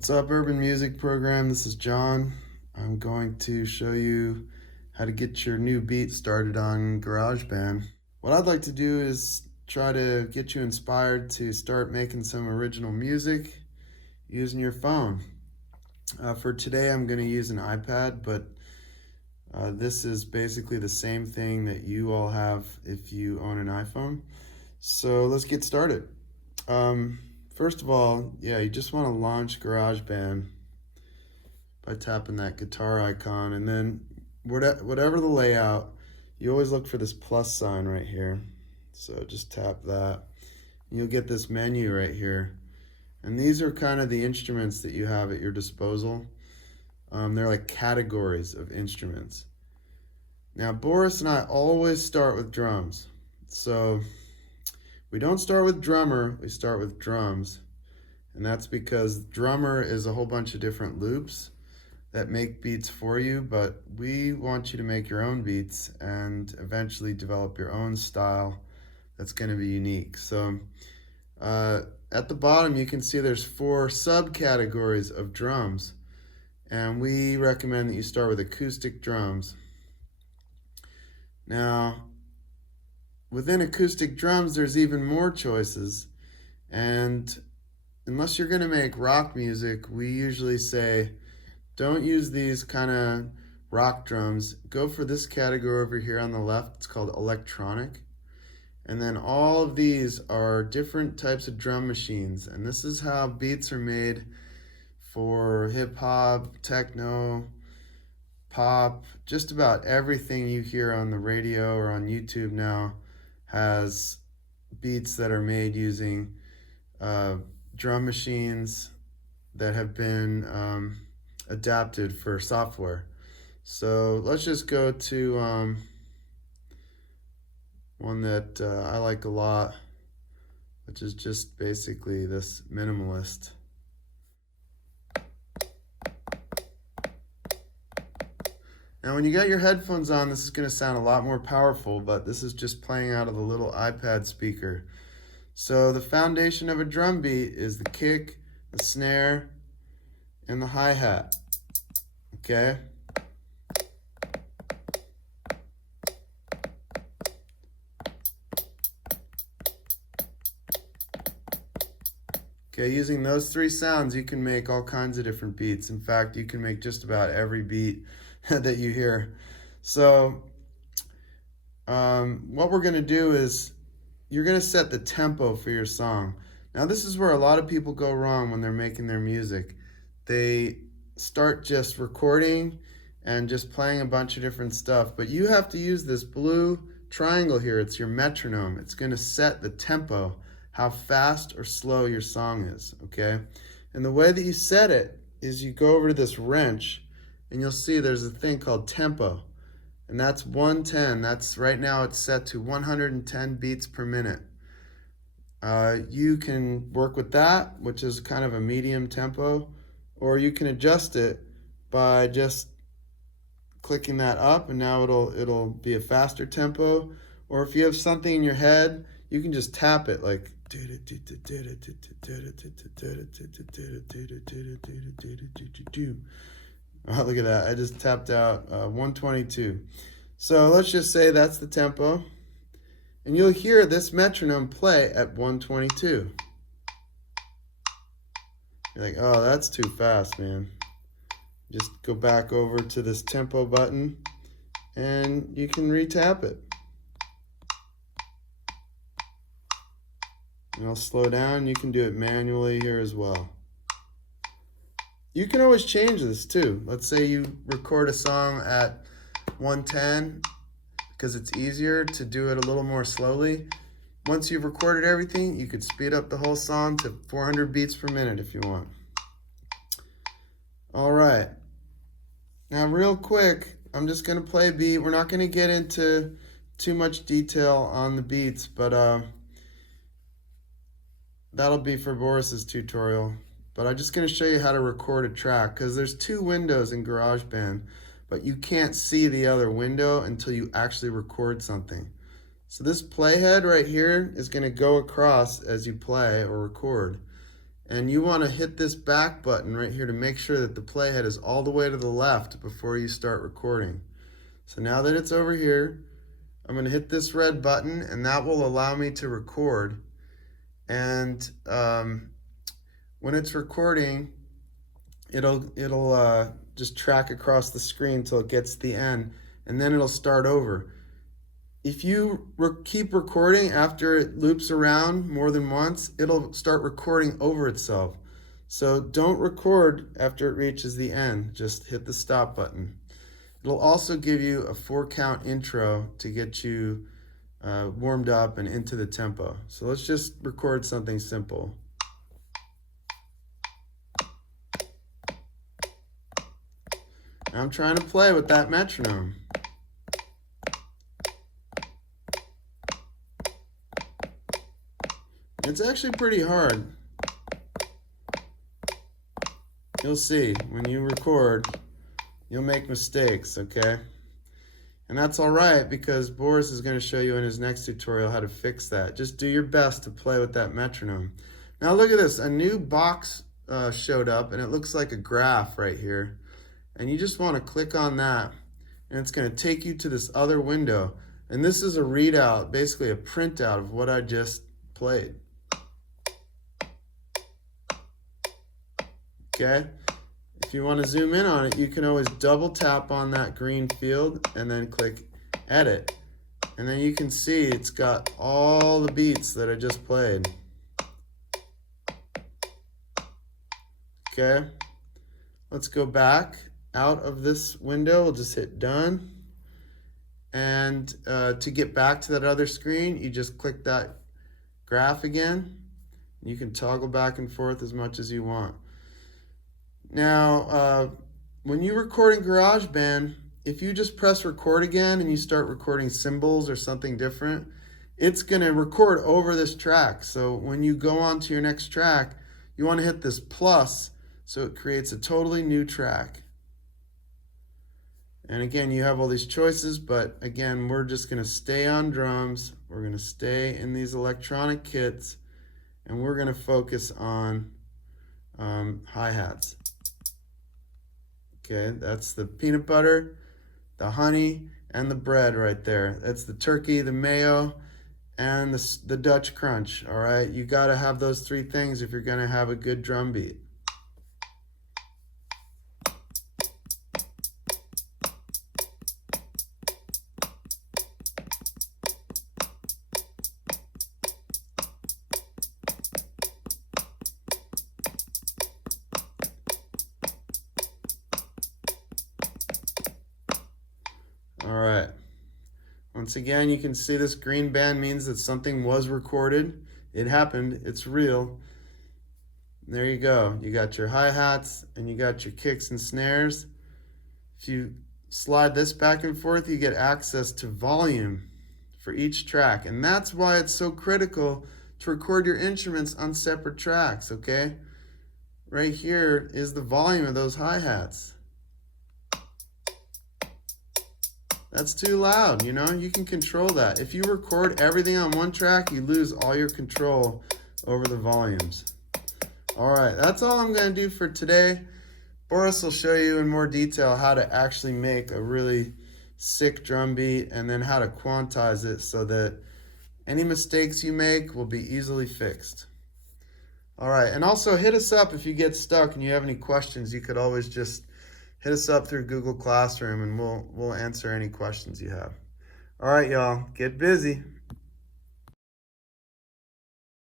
What's up, Urban Music Program? This is John. I'm going to show you how to get your new beat started on GarageBand. What I'd like to do is try to get you inspired to start making some original music using your phone. For today, I'm going to use an iPad, but this is basically the same thing that you all have if you own an iPhone. So let's get started. First of all, you just want to launch GarageBand by tapping that guitar icon, and then whatever the layout, you always look for this plus sign right here. So just tap that, and you'll get this menu right here. And these are kind of the instruments that you have at your disposal. They're like categories of instruments. Now, Boris and I always start with drums. So we don't start with drummer, we start with drums. And that's because drummer is a whole bunch of different loops that make beats for you, but we want you to make your own beats and eventually develop your own style that's going to be unique. So at the bottom, you can see there's 4 subcategories of drums, and we recommend that you start with acoustic drums. Now, within acoustic drums, there's even more choices, and unless you're going to make rock music, we usually say don't use these kind of rock drums. Go for this category over here on the left. It's called electronic. And then all of these are different types of drum machines, and this is how beats are made for hip-hop, techno, pop. Just about everything you hear on the radio or on YouTube now has beats that are made using drum machines that have been adapted for software. So let's just go to one that I like a lot, which is just basically this minimalist. Now when you got your headphones on, this is going to sound a lot more powerful, but this is just playing out of the little iPad speaker. So the foundation of a drum beat is the kick, the snare, and the hi-hat. Okay? Okay, using those 3 sounds, you can make all kinds of different beats. In fact, you can make just about every beat that you hear. So what we're going to do is you're going to set the tempo for your song. Now, this is where a lot of people go wrong when they're making their music. They start just recording and just playing a bunch of different stuff, but you have to use this blue triangle here. It's your metronome. It's going to set the tempo, how fast or slow your song is, okay? And the way that you set it is you go over to this wrench, and you'll see there's a thing called tempo, and that's 110. That's right now it's set to 110 beats per minute. You can work with that, which is kind of a medium tempo, or you can adjust it by just clicking that up, and now it'll be a faster tempo. Or if you have something in your head, you can just tap it like oh, look at that. I just tapped out 122. So let's just say that's the tempo. And you'll hear this metronome play at 122. You're like, oh, that's too fast, man. Just go back over to this tempo button, and you can re-tap it. And I'll slow down. You can do it manually here as well. You can always change this too. Let's say you record a song at 110 because it's easier to do it a little more slowly. Once you've recorded everything, you could speed up the whole song to 400 beats per minute if you want. All right. Now real quick, I'm just going to play a beat. We're not going to get into too much detail on the beats, but that'll be for Boris's tutorial. But I'm just going to show you how to record a track, because there's 2 windows in GarageBand, but you can't see the other window until you actually record something. So this playhead right here is going to go across as you play or record. And you want to hit this back button right here to make sure that the playhead is all the way to the left before you start recording. So now that it's over here, I'm going to hit this red button, and that will allow me to record. And when it's recording, it'll just track across the screen until it gets to the end, and then it'll start over. If you keep recording after it loops around more than once, it'll start recording over itself. So don't record after it reaches the end. Just hit the stop button. It'll also give you a 4-count intro to get you warmed up and into the tempo. So let's just record something simple. Now I'm trying to play with that metronome. It's actually pretty hard. You'll see, when you record, you'll make mistakes, okay? And that's all right, because Boris is going to show you in his next tutorial how to fix that. Just do your best to play with that metronome. Now look at this, a new box showed up, and it looks like a graph right here. And you just want to click on that, and it's going to take you to this other window. And this is a readout, basically a printout of what I just played. Okay? If you want to zoom in on it, you can always double tap on that green field and then click edit. And then you can see it's got all the beats that I just played. Okay? Let's go back out of this window. We'll just hit done. And to get back to that other screen, you just click that graph again. You can toggle back and forth as much as you want. Now, when you record in GarageBand, if you just press record again and you start recording cymbals or something different, it's going to record over this track. So when you go on to your next track, you want to hit this plus so it creates a totally new track. And again, you have all these choices, but again, we're just going to stay on drums. We're going to stay in these electronic kits, and we're going to focus on hi-hats. Okay, that's the peanut butter, the honey, and the bread right there. That's the turkey, the mayo, and the Dutch crunch. All right, you got to have those 3 things if you're going to have a good drum beat. All right. Once again, you can see this green band means that something was recorded. It happened. It's real. There you go. You got your hi-hats and you got your kicks and snares. If you slide this back and forth, you get access to volume for each track. And that's why it's so critical to record your instruments on separate tracks, okay? Right here is the volume of those hi-hats. That's too loud, you know? You can control that. If you record everything on one track, you lose all your control over the volumes. All right, that's all I'm going to do for today. Boris will show you in more detail how to actually make a really sick drum beat and then how to quantize it so that any mistakes you make will be easily fixed. All right, and also hit us up if you get stuck and you have any questions. You could always just hit us up through Google Classroom and we'll answer any questions you have. All right, y'all, get busy.